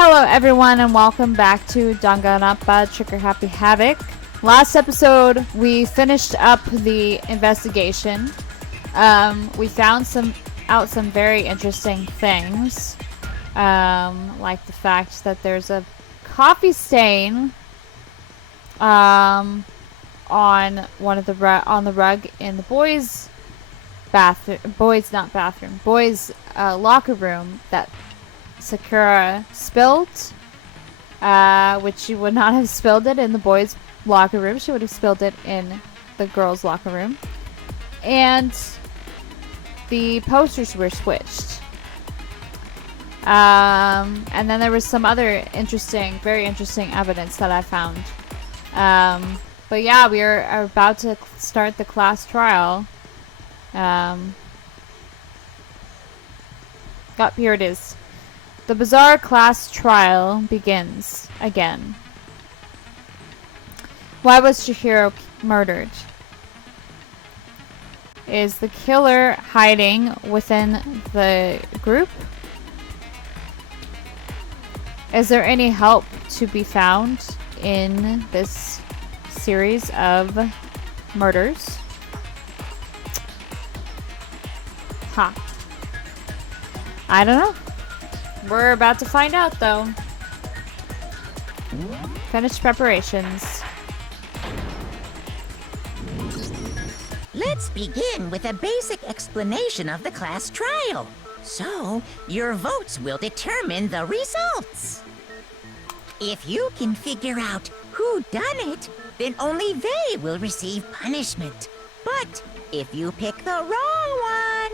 Hello everyone and welcome back to Danganronpa Trigger Happy Havoc. Last episode we finished up the investigation. We found out some very interesting things. Like the fact that there's a coffee stain on one of the on the rug in the boys' locker room that Sakura spilled, which she would not have spilled it in the boys' locker room. She would have spilled it in the girls' locker room. And the posters were switched. And then there was some other very interesting evidence that I found. But yeah, we are about to start the class trial. Here it is. The bizarre class trial begins again. Why was Chihiro murdered? Is the killer hiding within the group? Is there any help to be found in this series of murders? I don't know. We're about to find out, though. Finished preparations. Let's begin with a basic explanation of the class trial. So, your votes will determine the results. If you can figure out who done it, then only they will receive punishment. But if you pick the wrong one,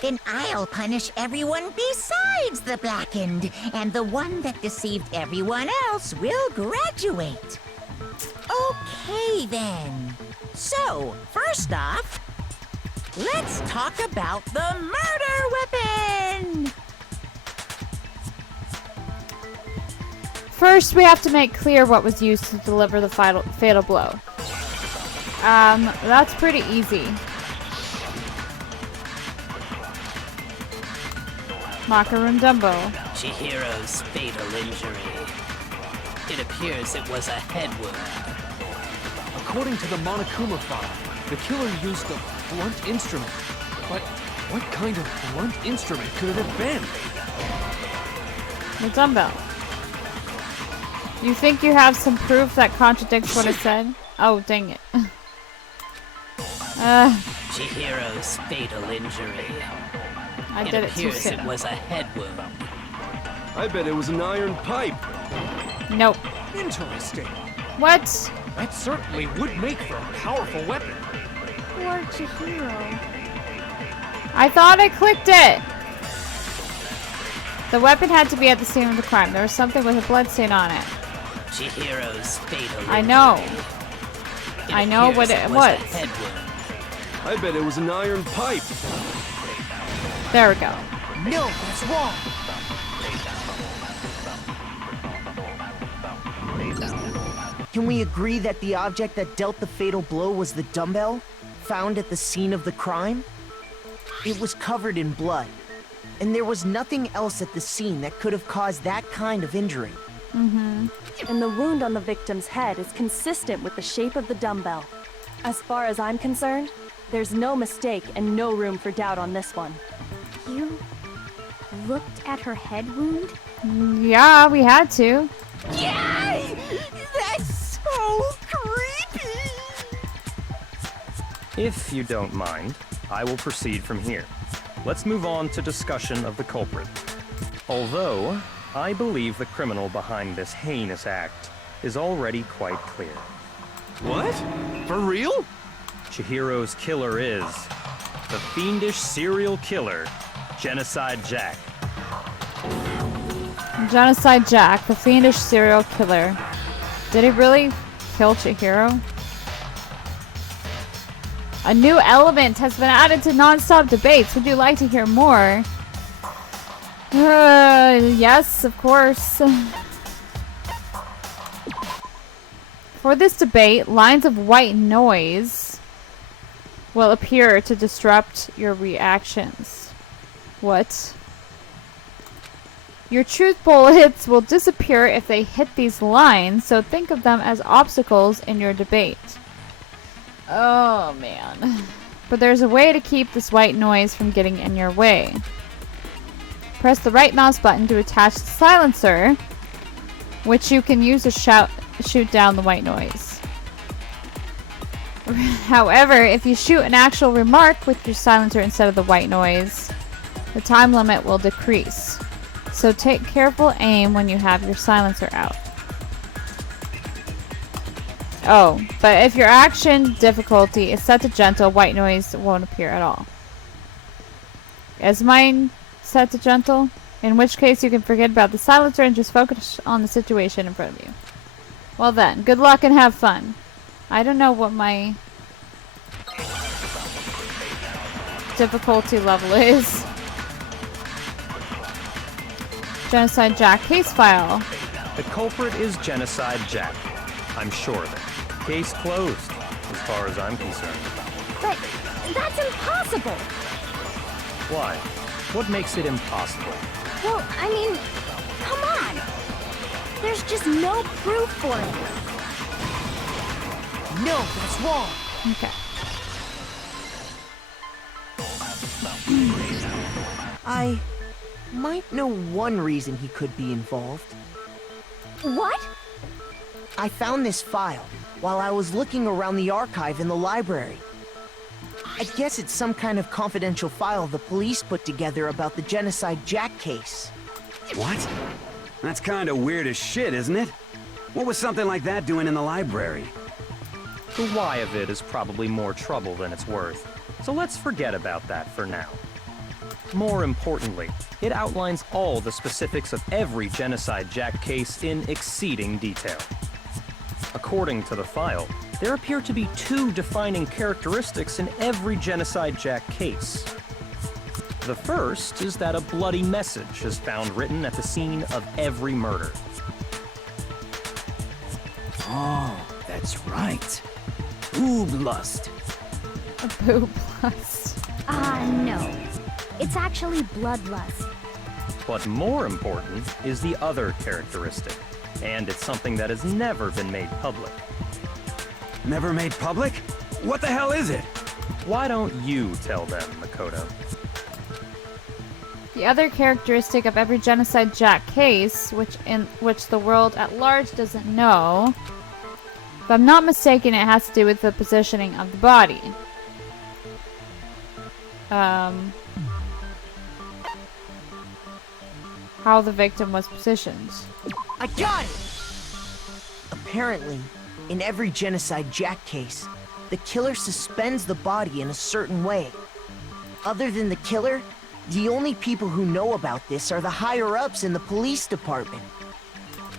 then I'll punish everyone besides the blackened, and the one that deceived everyone else will graduate. Okay, then. So, first off, let's talk about the murder weapon! First, we have to make clear what was used to deliver the fatal blow. That's pretty easy. Locker room Dumbo. Chihiro's fatal injury. It appears it was a head wound. According to the Monokuma file, the killer used a blunt instrument. But what kind of blunt instrument could it have been? The dumbbell. You think you have some proof that contradicts what it said? Oh, dang it. Chihiro's fatal injury. I did it too soon. It was a head wound. I bet it was an iron pipe. Nope. Interesting. What? That certainly would make for a powerful weapon. Poor Chihiro. I thought I clicked it. The weapon had to be at the scene of the crime. There was something with a bloodstain on it. Chihiro's fatal injury. I know. I know what it was. Head wound. I bet it was an iron pipe. There we go. No, that's wrong. Can we agree that the object that dealt the fatal blow was the dumbbell, found at the scene of the crime? It was covered in blood, and there was nothing else at the scene that could have caused that kind of injury. And the wound on the victim's head is consistent with the shape of the dumbbell. As far as I'm concerned, there's no mistake and no room for doubt on this one. You looked at her head wound? Yeah, we had to. Yay! That's so creepy! If you don't mind, I will proceed from here. Let's move on to discussion of the culprit. Although, I believe the criminal behind this heinous act is already quite clear. What? For real? Chihiro's killer is the fiendish serial killer, Genocide Jack. Genocide Jack, the fiendish serial killer. Did he really kill Chihiro? A new element has been added to non-stop debates. Would you like to hear more? Yes, of course. For this debate, lines of white noise will appear to disrupt your reactions. What? Your truth bullets will disappear if they hit these lines, so think of them as obstacles in your debate. Oh, man. But there's a way to keep this white noise from getting in your way. Press the right mouse button to attach the silencer, which you can use to shoot down the white noise. However, if you shoot an actual remark with your silencer instead of the white noise, the time limit will decrease. So take careful aim when you have your silencer out. Oh, but if your action difficulty is set to gentle, white noise won't appear at all. Is mine set to gentle? In which case you can forget about the silencer and just focus on the situation in front of you. Well then, good luck and have fun. I don't know what my difficulty level is. Genocide Jack case file. The culprit is Genocide Jack. I'm sure of it. Case closed, as far as I'm concerned. But that's impossible. Why? What makes it impossible? Well, I mean, come on. There's just no proof for it. No, that's wrong. Okay. I might know one reason he could be involved. What? I found this file while I was looking around the archive in the library. I guess it's some kind of confidential file the police put together about the Genocide Jack case. What? That's kind of weird as shit, isn't it? What was something like that doing in the library? The why of it is probably more trouble than it's worth, so let's forget about that for now. More importantly, it outlines all the specifics of every Genocide Jack case in exceeding detail. According to the file, there appear to be two defining characteristics in every Genocide Jack case. The first is that a bloody message is found written at the scene of every murder. Oh, that's right. Booblust. A boob lust. No. It's actually bloodlust. But more important is the other characteristic, and it's something that has never been made public. Never made public? What the hell is it? Why don't you tell them, Makoto? The other characteristic of every Genocide Jack case, which the world at large doesn't know, if I'm not mistaken, it has to do with the positioning of the body. How the victim was positioned. I got it! Apparently, in every Genocide Jack case, the killer suspends the body in a certain way. Other than the killer, the only people who know about this are the higher-ups in the police department.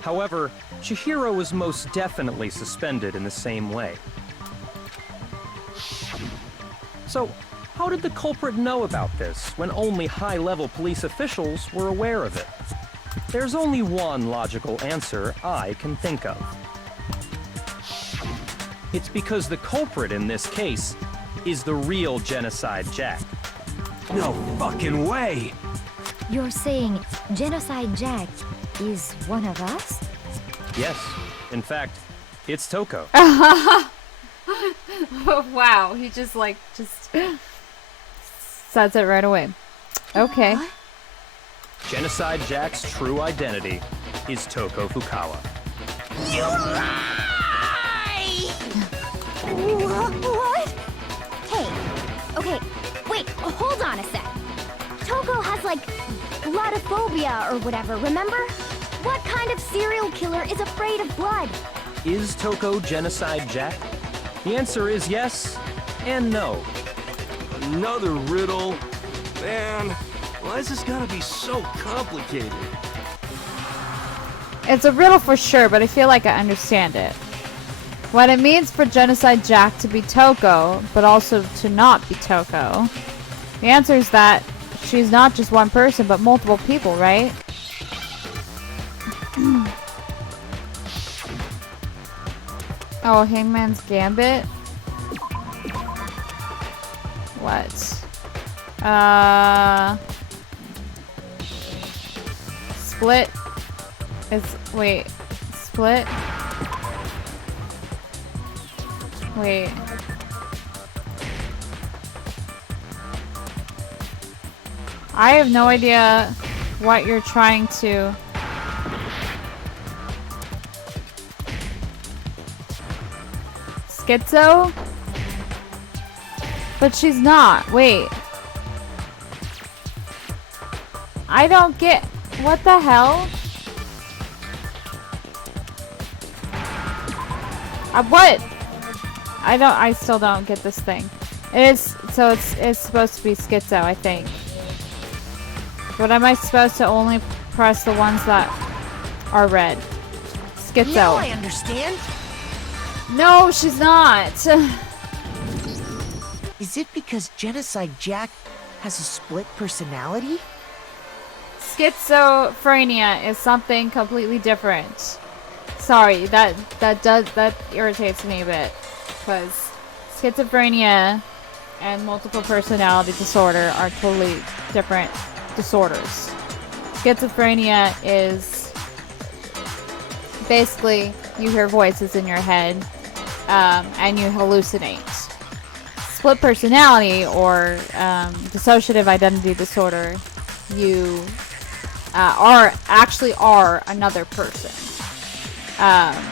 However, Chihiro was most definitely suspended in the same way. So, how did the culprit know about this when only high-level police officials were aware of it? There's only one logical answer I can think of. It's because the culprit in this case is the real Genocide Jack. No fucking way! You're saying Genocide Jack is one of us? Yes, in fact, it's Toko. Oh, wow, he just says it right away. Okay. Genocide Jack's true identity is Toko Fukawa. You lie! What? Hey, okay, wait, hold on a sec. Toko has, like, bloodophobia or whatever, remember? What kind of serial killer is afraid of blood? Is Toko Genocide Jack? The answer is yes and no. Another riddle? Man, why has this gotta be so complicated? It's a riddle for sure, but I feel like I understand it. What it means for Genocide Jack to be Toko, but also to not be Toko. The answer is that she's not just one person, but multiple people, right? Oh, Hangman's Gambit? What? split is, wait, split? Wait. I have no idea what you're trying to... Schizo? But she's not. Wait. I don't get... What the hell? What? I still don't get this thing. It is... So it's supposed to be schizo, I think. But am I supposed to only press the ones that are red? Schizo. Now I understand. No, she's not. Is it because Genocide Jack has a split personality? Schizophrenia is something completely different. Sorry, that irritates me a bit, because schizophrenia and multiple personality disorder are totally different disorders. Schizophrenia is basically you hear voices in your head and you hallucinate. Split personality or dissociative identity disorder, you are another person.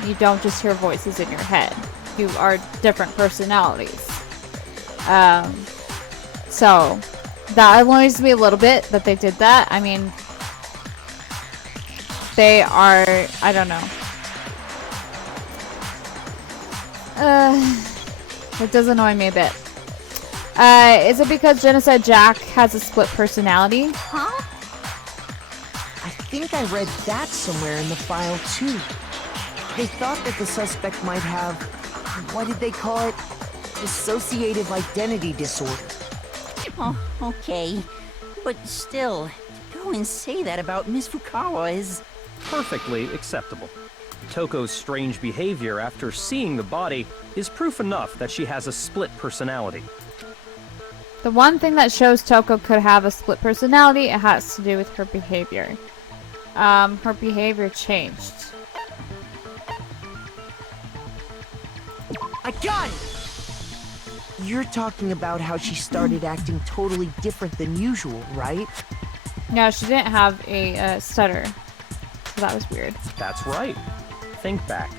You don't just hear voices in your head. You are different personalities. So that annoys me a little bit that they did that. I mean, they are, I don't know. It does annoy me a bit. Is it because Genocide Jack has a split personality? Huh? I think I read that somewhere in the file too. They thought that the suspect might have, what did they call it? Dissociative identity disorder. Oh, okay. But still, to go and say that about Miss Fukawa is... Perfectly acceptable. Toko's strange behavior after seeing the body is proof enough that she has a split personality. The one thing that shows Toko could have a split personality, it has to do with her behavior. Her behavior changed. I got it! You're talking about how she started acting totally different than usual, right? No, she didn't have a stutter. So that was weird. That's right. Think back.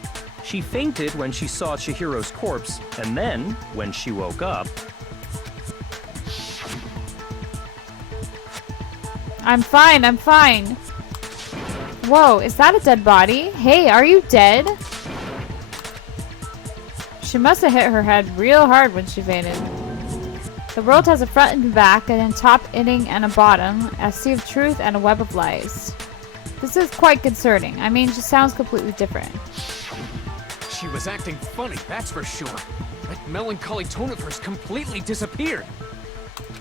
She fainted when she saw Chihiro's corpse, and then, when she woke up... I'm fine, I'm fine. Whoa, is that a dead body? Hey, are you dead? She must have hit her head real hard when she fainted. The world has a front and back, and a top, ending, and a bottom, a sea of truth and a web of lies. This is quite concerning. I mean, she sounds completely different. She was acting funny, that's for sure. That melancholy tone of hers completely disappeared.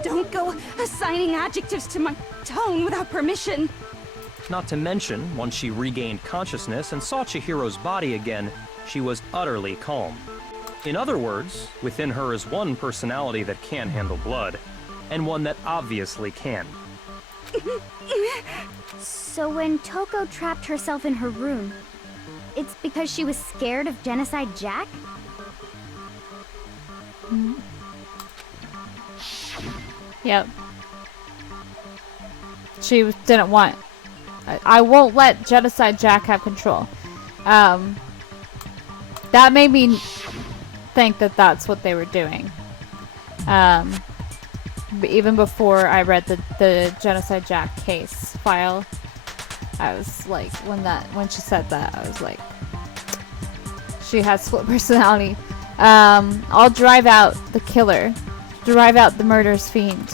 Don't go assigning adjectives to my tone without permission. Not to mention, once she regained consciousness and saw Chihiro's body again, she was utterly calm. In other words, within her is one personality that can handle blood, and one that obviously can. So when Toko trapped herself in her room, it's because she was scared of Genocide Jack? Yep. She didn't want... I won't let Genocide Jack have control. That made me think that that's what they were doing. Even before I read the Genocide Jack case file, I was like, when she said that, I was like, she has split personality. I'll drive out the killer. Drive out the murderous fiend.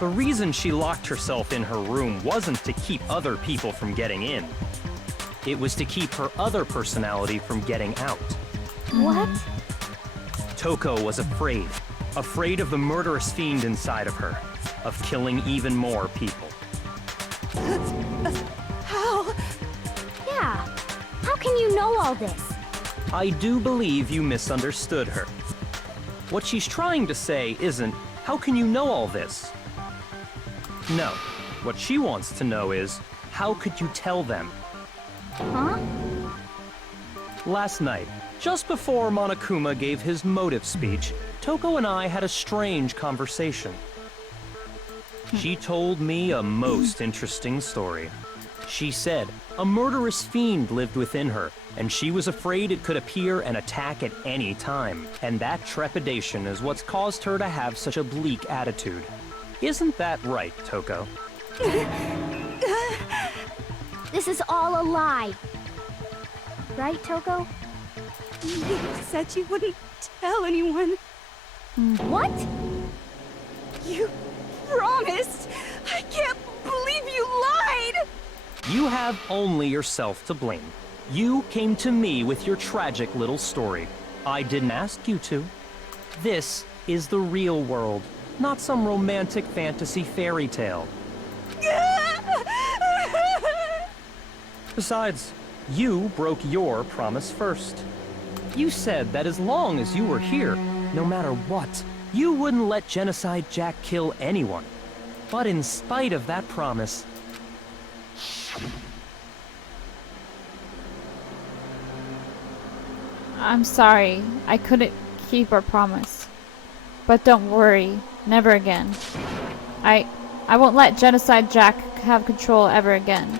The reason she locked herself in her room wasn't to keep other people from getting in. It was to keep her other personality from getting out. What? Toko was afraid. Afraid of the murderous fiend inside of her. Of killing even more people. How? Yeah. How can you know all this? I do believe you misunderstood her. What she's trying to say isn't, how can you know all this? No. What she wants to know is, How could you tell them? Huh? Last night, just before Monokuma gave his motive speech, Toko and I had a strange conversation. She told me a most interesting story. She said a murderous fiend lived within her, and she was afraid it could appear and attack at any time. And that trepidation is what's caused her to have such a bleak attitude. Isn't that right, Toko? This is all a lie. Right, Toko? You said you wouldn't tell anyone. What? You promised. I can't believe you lied. You have only yourself to blame. You came to me with your tragic little story. I didn't ask you to. This is the real world, not some romantic fantasy fairy tale. Besides, you broke your promise first. You said that as long as you were here, no matter what, you wouldn't let Genocide Jack kill anyone. But in spite of that promise, I'm sorry, I couldn't keep our promise. But don't worry, never again. I won't let Genocide Jack have control ever again.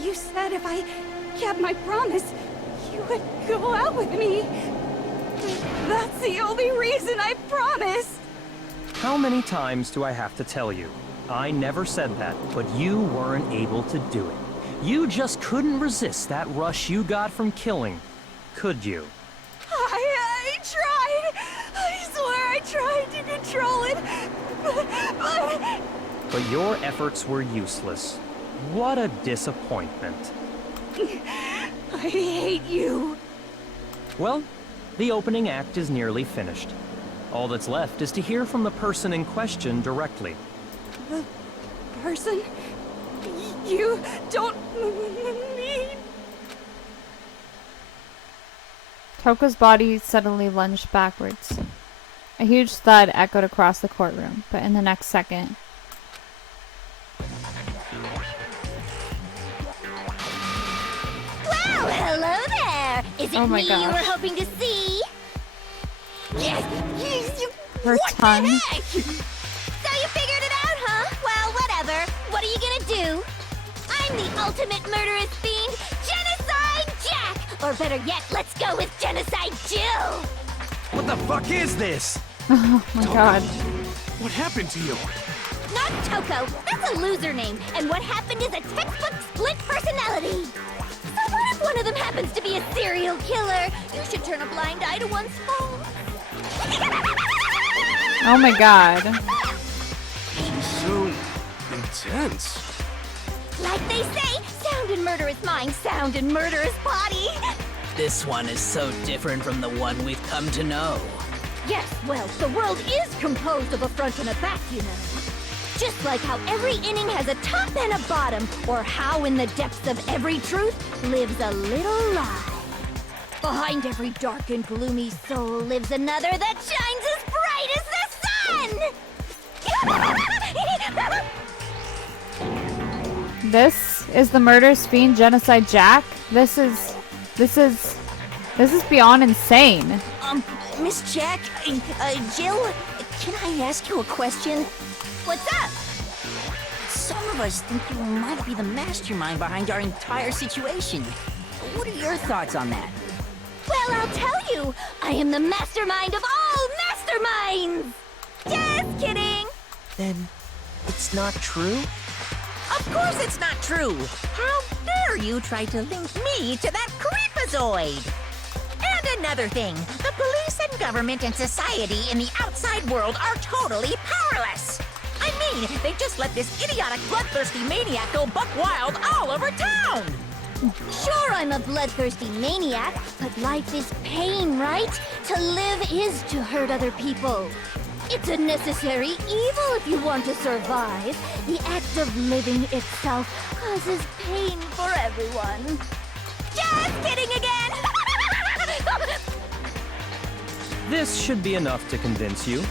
You said if I kept my promise, you would go out with me. That's the only reason I promised. how many times do I have to tell you? I never said that, but you weren't able to do it. You just couldn't resist that rush you got from killing, could you? I tried. I swear I tried to control it. But your efforts were useless. What a disappointment. I hate you. Well, the opening act is nearly finished. All that's left is to hear from the person in question directly. The person you don't mean? Toko's body suddenly lunged backwards. A huge thud echoed across the courtroom, but in the next second... Well, hello there! Is it Oh my me you were gosh. hoping to see? Yes! Her What tongue. the heck? So you figured it out, huh? Well, whatever. What are you gonna do? I'm the ultimate murderous fiend, Genocide Jack! Or better yet, let's go with Genocide Jill! What the fuck is this? Oh my god. What happened to you? Not Toko. That's a loser name. And what happened is a textbook split personality. So what if one of them happens to be a serial killer? You should turn a blind eye to one's faults. Oh my god. She's so intense. Like they say, sound in murderous mind, sound in murderous body. This one is so different from the one we've come to know. Yes, well, the world is composed of a front and a back, you know. Just like how every inning has a top and a bottom, or how in the depths of every truth lives a little lie. Behind every dark and gloomy soul lives another that shines as bright as the sun! This is the murderous fiend Genocide Jack? This is beyond insane. Miss Jack, Jill, can I ask you a question? What's up? Some of us think you might be the mastermind behind our entire situation. What are your thoughts on that? Well, I'll tell you. I am the mastermind of all masterminds! Just kidding! Then it's not true? Of course it's not true! How dare you try to link me to that creepazoid? And another thing, the police and government and society in the outside world are totally powerless! I mean, they just let this idiotic, bloodthirsty maniac go buck wild all over town! Sure, I'm a bloodthirsty maniac, but life is pain, right? To live is to hurt other people. It's a necessary evil if you want to survive. The act of living itself causes pain for everyone. Just kidding again! This should be enough to convince you.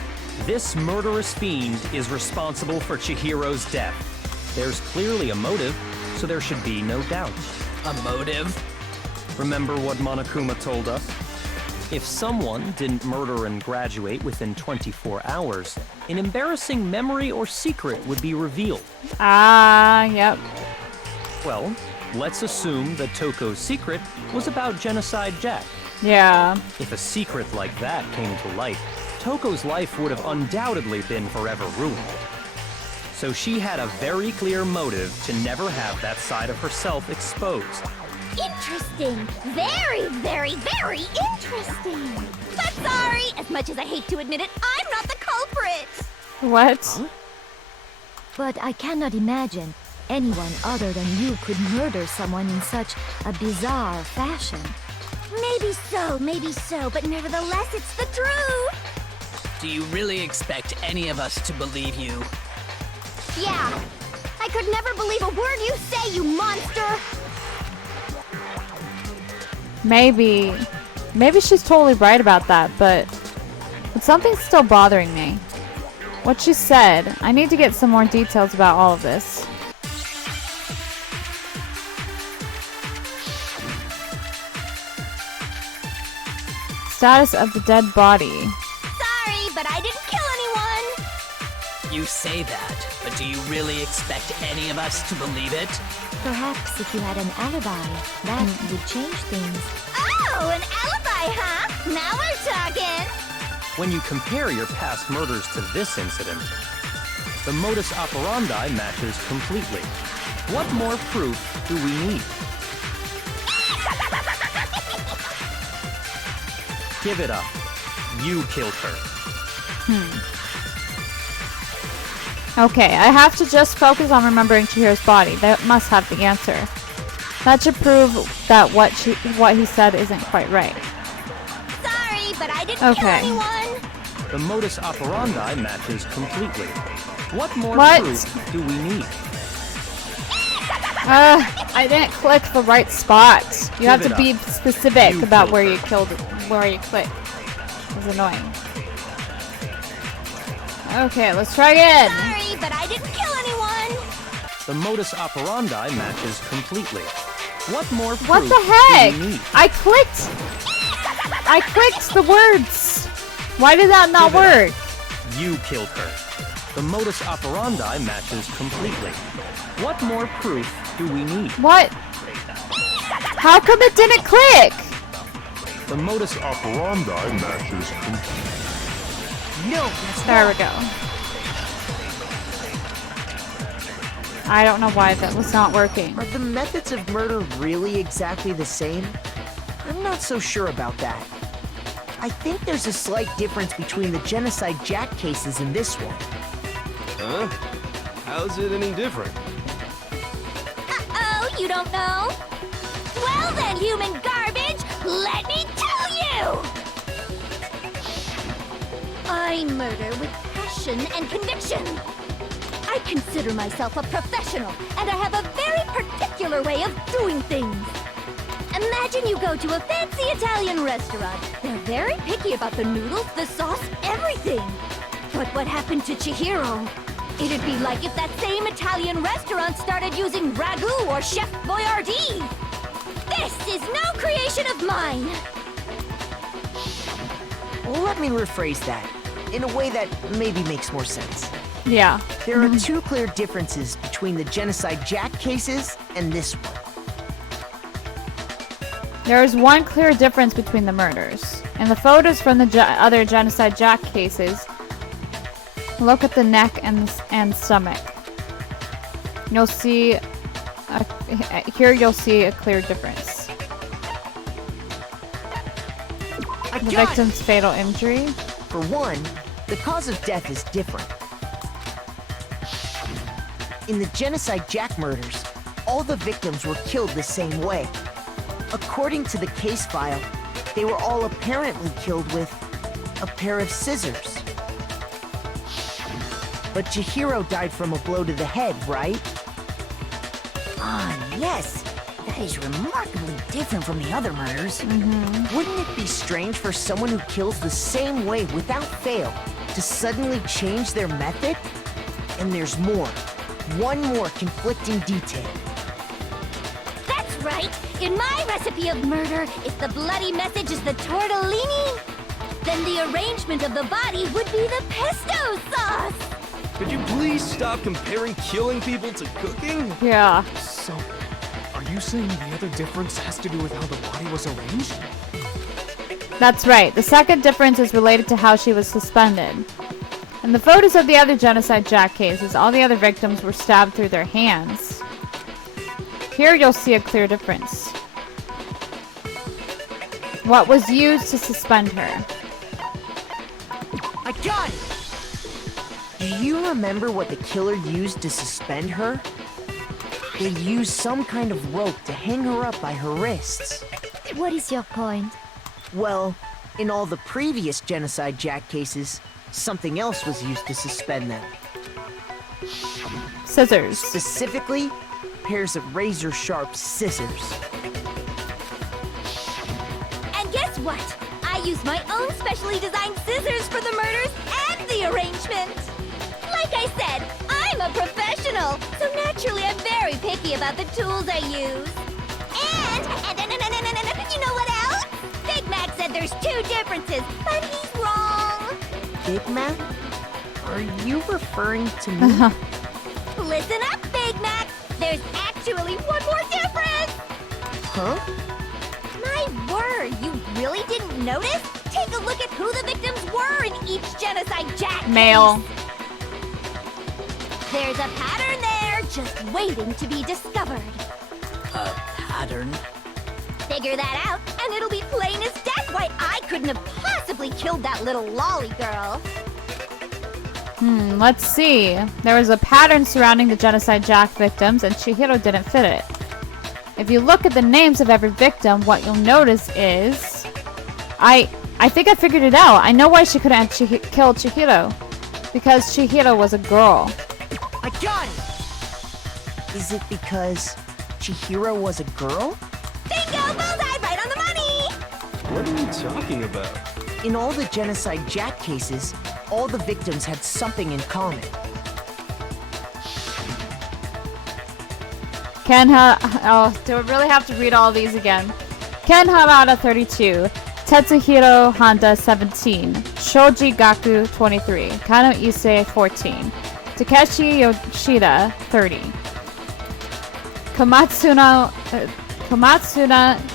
This murderous fiend is responsible for Chihiro's death. There's clearly a motive, so there should be no doubt. A motive? Remember what Monokuma told us? If someone didn't murder and graduate within 24 hours, an embarrassing memory or secret would be revealed. Ah, yep. Well, let's assume that Toko's secret was about Genocide Jack. Yeah. If a secret like that came to light, Toko's life would have undoubtedly been forever ruined. So she had a very clear motive to never have that side of herself exposed. Interesting. Very, very, very interesting. But sorry, as much as I hate to admit it, I'm not the culprit. What? But I cannot imagine anyone other than you could murder someone in such a bizarre fashion. Maybe so, but nevertheless, it's the truth. Do you really expect any of us to believe you? Yeah. I could never believe a word you say, you monster. Maybe she's totally right about that, but something's still bothering me. What she said, I need to get some more details about all of this. Status of the dead body. Sorry, but I didn't kill anyone. You say that, but do you really expect any of us to believe it? Perhaps if you had an alibi, that would change things. Oh, an alibi, huh? Now we're talking. When you compare your past murders to this incident, the modus operandi matches completely. What more proof do we need? Give it up. You killed her. Okay, I have to just focus on remembering Chihiro's body. That must have the answer. That should prove that what he said isn't quite right. Sorry, but I didn't kill anyone. The modus operandi matches completely. What more What? proof do we need? I didn't click the right spot. You have Give to it be up. specific You about killed where her. you killed, where you clicked. It's annoying. Okay, let's try again. Sorry, but I didn't kill anyone. The modus operandi matches completely. What more proof What the heck? do we need? I clicked the words. Why did that not Give it up. work? You killed her. The modus operandi matches completely. What more proof do we need? What? How come it didn't click? The modus operandi matches completely. No, that's There we go. I don't know why that was not working. Are the methods of murder really exactly the same? I'm not so sure about that. I think there's a slight difference between the Genocide Jack cases and this one. Huh? How's it any different? Uh-oh, you don't know? Well then, human garbage, let me tell you! I murder with passion and conviction. I consider myself a professional, and I have a very particular way of doing things. Imagine you go to a fancy Italian restaurant. They're very picky about the noodles, the sauce, everything. But what happened to Chihiro? It'd be like if that same Italian restaurant started using ragu or Chef Boyardee. This is no creation of mine. Let me rephrase that in a way that maybe makes more sense. Yeah. There are two clear differences between the Genocide Jack cases and this one. There is one clear difference between the murders. In the photos from the other Genocide Jack cases, look at the neck and stomach. You'll see, here you'll see a clear difference. The victim's fatal injury. For one, the cause of death is different. In the Genocide Jack murders, all the victims were killed the same way. According to the case file, they were all apparently killed with a pair of scissors. But Chihiro died from a blow to the head, right? Ah, yes. That is remarkably different from the other murders. Wouldn't it be strange for someone who kills the same way without fail to suddenly change their method? And there's more. one more conflicting detail. That's right! In my recipe of murder, if the bloody message is the tortellini, then the arrangement of the body would be the pesto sauce! Could you please stop comparing killing people to cooking? Yeah. So, are you saying the other difference has to do with how the body was arranged? That's right. The second difference is related to how she was suspended. In the photos of the other Genocide Jack cases, all the other victims were stabbed through their hands. Here you'll see a clear difference. What was used to suspend her? I got it! Do you remember what the killer used to suspend her? They used some kind of rope to hang her up by her wrists. What is your point? Well, in all the previous Genocide Jack cases, something else was used to suspend them. Scissors. Specifically, pairs of razor-sharp scissors. And guess what? I use my own specially designed scissors for the murders and the arrangement! Like I said, I'm a professional, so naturally I'm very picky about the tools I use. And you know what else? Big Mac said there's two differences, but he's wrong. Big Mac? Are you referring to me? Listen up, Big Mac. There's actually one more difference. Huh? My word, you really didn't notice? Take a look at who the victims were in each Genocide Jack Male. case. There's a pattern there, just waiting to be discovered. A pattern? Figure that out, and it'll be plain as death why I couldn't have possibly killed that little lolly girl. Let's see. There was a pattern surrounding the Genocide Jack victims, and Chihiro didn't fit it. If you look at the names of every victim, what you'll notice is... I think I figured it out. I know why she couldn't have killed Chihiro. Because Chihiro was a girl. I got it! Is it because Chihiro was a girl? Bingo! Bullseye! Right on the money! What are you talking about? In all the Genocide Jack cases, all the victims had something in common. Do I really have to read all these again? Ken Harada 32, Tetsuhiro Honda 17, Shoji Gaku 23, Kano Issei 14, Takeshi Yoshida 30, Komatsuna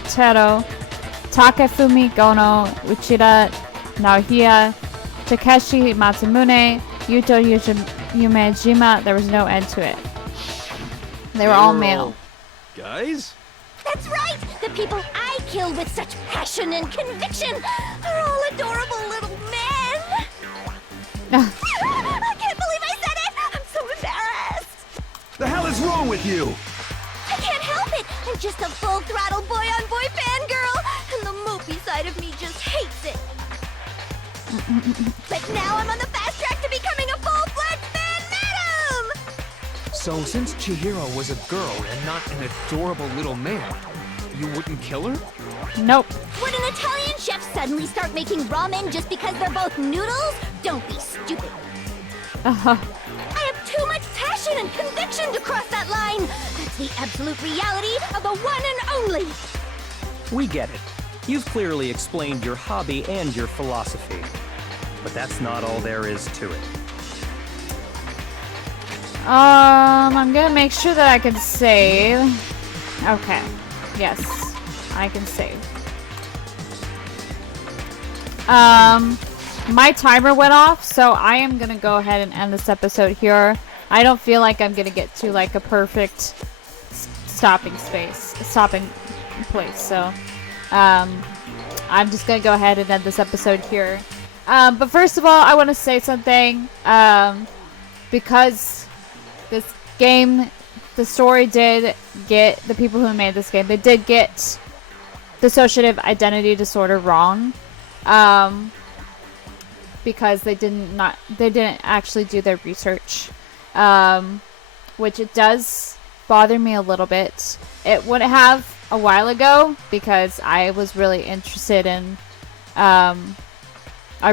Tero, Takefumi Gono, Uchida Naohia, Takeshi Matsumune, Yuto Yumejima. There was no end to it. They were all male. Guys? That's right! The people I kill with such passion and conviction are all adorable little men! I can't believe I said it! I'm so embarrassed! The hell is wrong with you? I can't help it! I'm just a full-throttle boy-on-boy fangirl, and the mopey side of me just hates it. But now I'm on the fast track to becoming a full-fledged fan madam! So, since Chihiro was a girl and not an adorable little man, you wouldn't kill her? Nope. Would an Italian chef suddenly start making ramen just because they're both noodles? Don't be stupid. I have too much passion and conviction to cross that line. That's the absolute reality of the one and only. We get it. You've clearly explained your hobby and your philosophy. But that's not all there is to it. I'm gonna make sure that I can save. Okay. Yes, I can save. My timer went off, so I am gonna go ahead and end this episode here. I don't feel like I'm gonna get to like a perfect stopping place. So, I'm just gonna go ahead and end this episode here. But first of all, I want to say something. Because this game, the story did get the people who made this game. They did get dissociative identity disorder wrong. Because they didn't actually do their research, which it does bother me a little bit. It wouldn't have a while ago because I was really interested in. I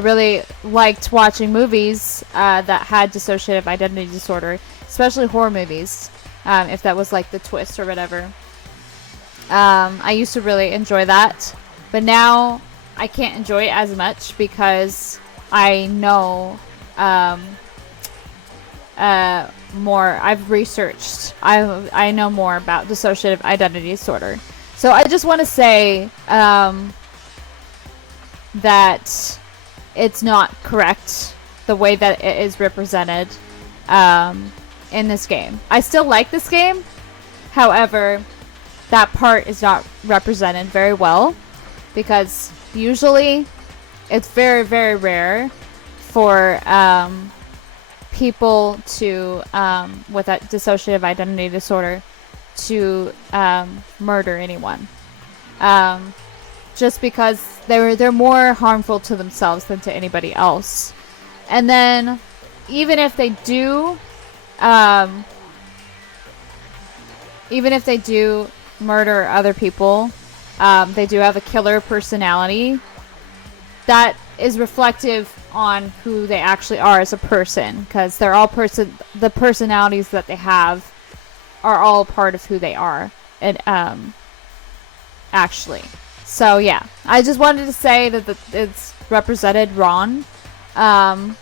really liked watching movies that had dissociative identity disorder. especially horror movies, if that was like the twist or whatever. I used to really enjoy that, but now I can't enjoy it as much because I know more. I've researched. I know more about dissociative identity disorder. So I just want to say that it's not correct the way that it is represented in this game. I still like this game, however, that part is not represented very well because usually it's very, very rare for people to with a dissociative identity disorder to murder anyone, just because they're more harmful to themselves than to anybody else. And then even if they do murder other people, they do have a killer personality that is reflective on who they actually are as a person, because they're all the personalities that they have are all part of who they are, and actually. So yeah, I just wanted to say that it's represented wrong, and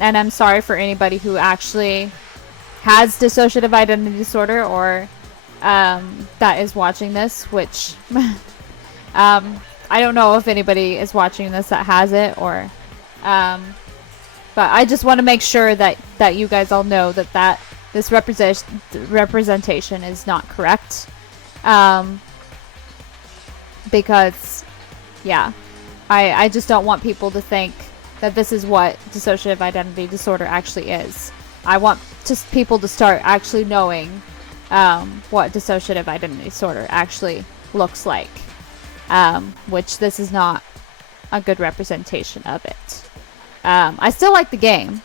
I'm sorry for anybody who actually has dissociative identity disorder or that is watching this, which I don't know if anybody is watching this that has it, or but I just want to make sure that you guys all know that this representation is not correct, because yeah, I just don't want people to think that this is what dissociative identity disorder actually is. I want just people to start actually knowing what dissociative identity disorder actually looks like, which this is not a good representation of it. I still like the game.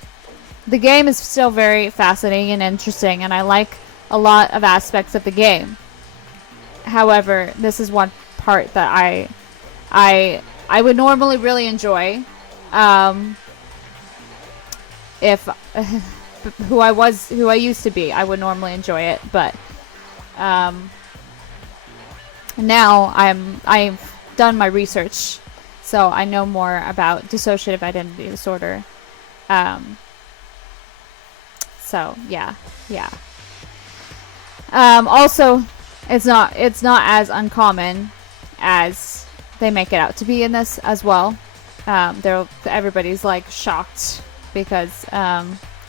The game is still very fascinating and interesting, and I like a lot of aspects of the game. However, this is one part that I would normally really enjoy if who I used to be, I would normally enjoy it, but now I've done my research, so I know more about dissociative identity disorder. So yeah. Also, it's not as uncommon as they make it out to be in this as well. Everybody's like shocked because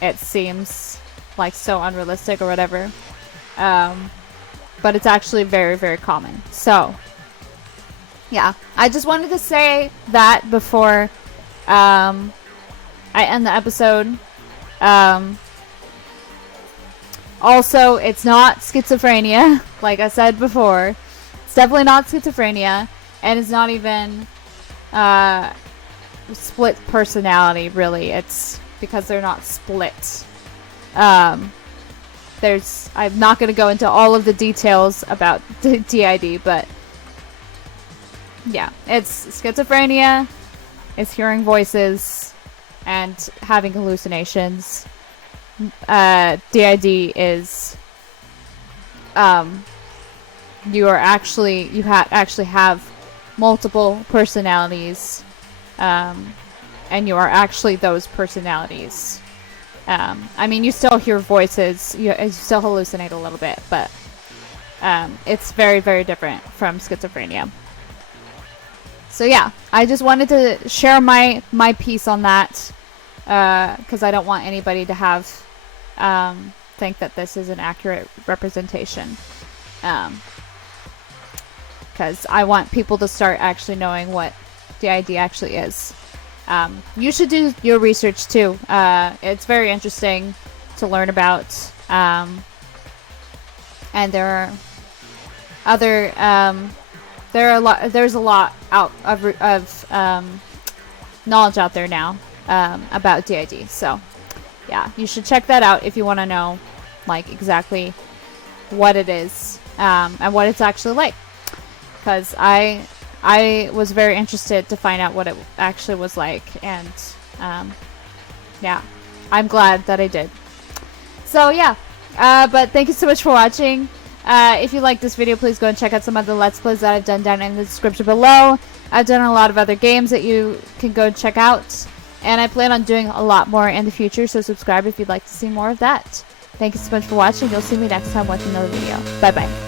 it seems like so unrealistic or whatever, but it's actually very, very common. So yeah, I just wanted to say that before I end the episode. Also, it's not schizophrenia, like I said before. It's definitely not schizophrenia, and it's not even split personality, really. It's because they're not split. I'm not going to go into all of the details about DID, but yeah, it's schizophrenia, it's hearing voices, and having hallucinations. DID is you actually have multiple personalities, and you are actually those personalities. I mean, you still hear voices, you still hallucinate a little bit, but it's very, very different from schizophrenia. So yeah, I just wanted to share my piece on that, because I don't want anybody to have think that this is an accurate representation, because I want people to start actually knowing what DID actually is. You should do your research too. It's very interesting to learn about, and there are other there's a lot out of knowledge out there now about DID. So yeah, you should check that out if you want to know like exactly what it is, and what it's actually like, because I was very interested to find out what it actually was like, and yeah, I'm glad that I did. So yeah, But thank you so much for watching. If you like this video, please go and check out some other Let's Plays that I've done down in the description below. I've done a lot of other games that you can go and check out. And I plan on doing a lot more in the future, so subscribe if you'd like to see more of that. Thank you so much for watching. You'll see me next time with another video. Bye-bye.